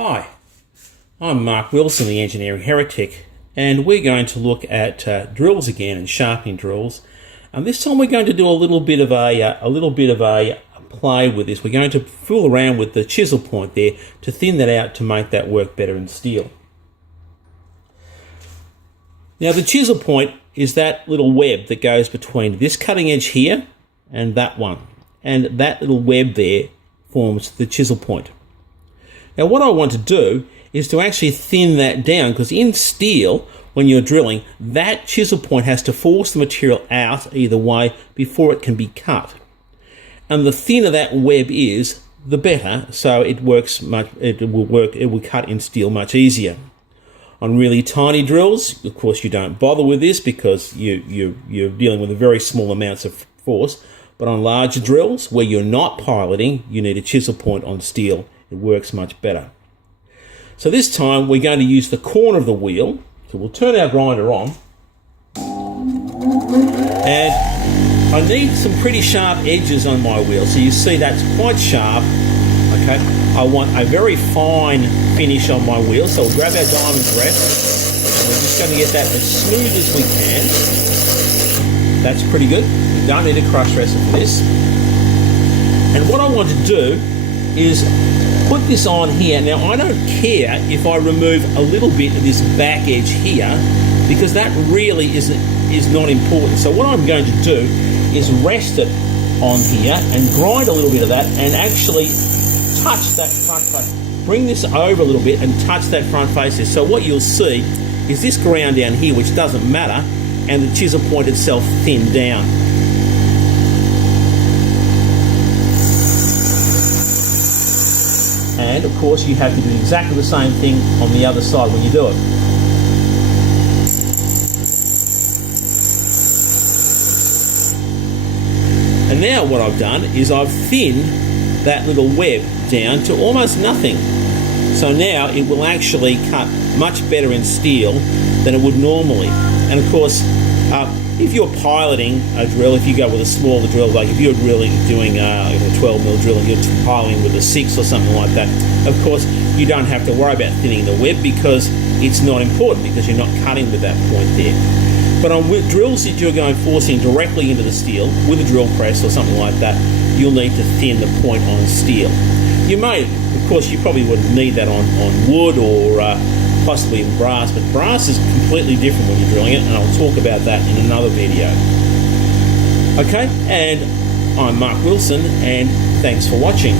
Hi, I'm Mark Wilson, the Engineering Heretic, and we're going to look at drills again and sharpening drills. And this time we're going to do a little bit of a play with this. We're going to fool around with the chisel point there to thin that out to make that work better in steel. Now the chisel point is that little web that goes between this cutting edge here and that one, and that little web there forms the chisel point. Now what I want to do is to actually thin that down, because in steel, when you're drilling, that chisel point has to force the material out either way before it can be cut. And the thinner that web is, the better, so it will cut in steel much easier. On really tiny drills, of course you don't bother with this because you're dealing with very small amounts of force, but on larger drills where you're not piloting, you need a chisel point on steel. It works much better. So this time we're going to use the corner of the wheel. So we'll turn our grinder on. And I need some pretty sharp edges on my wheel. So you see that's quite sharp. Okay. I want a very fine finish on my wheel. So we'll grab our diamond press. And we're just going to get that as smooth as we can. That's pretty good. You don't need a crush wrestle for this. And what I want to do is put this on here. Now I don't care if I remove a little bit of this back edge here, because that really is not important. So what I'm going to do is rest it on here and grind a little bit of that and actually touch that front face. Bring this over a little bit and touch that front face. So what you'll see is this ground down here, which doesn't matter, and the chisel point itself thinned down. And of course you have to do exactly the same thing on the other side when you do it. And now what I've done is I've thinned that little web down to almost nothing. So now it will actually cut much better in steel than it would normally. And of course, if you're piloting a drill, if you go with a smaller drill, like if you're really doing a 12mm drill and you're piloting with a 6 or something like that, of course you don't have to worry about thinning the web because it's not important, because you're not cutting with that point there. But on drills that you're going forcing directly into the steel with a drill press or something like that, you'll need to thin the point on steel. You may, of course, you probably wouldn't need that on wood or possibly in brass, but brass is completely different when you're drilling it, and I'll talk about that in another video. Okay, and I'm Mark Wilson, and thanks for watching.